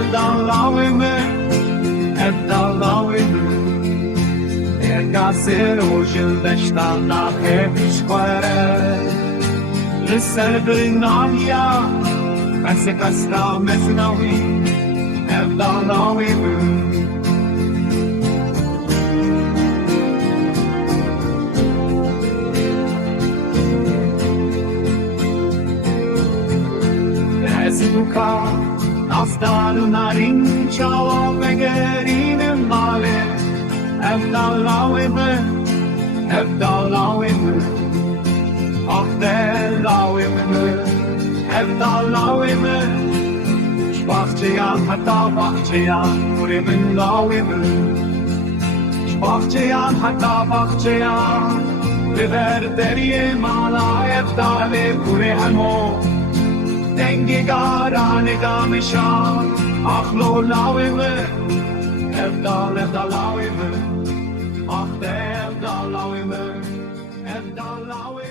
Evdalawime, evdalawime. Ergasir ujil deshta hevish quere. Lisser navia, Mesikasta mesnawi, evdalawime. Ezuka, Nasdaru narin çava begerinim male. Evdalawime, evdalawime. Evdalawime, evdalawime. Bahçeyan hatta bahçeyan, Kurimin lawime. Bahçeyan hatta bahçeyan, Biber deriye mala evdale kure hamo. Dengi garane gamishan, Akhlo lawime, evdalawime. Evdalawime, evdalawime.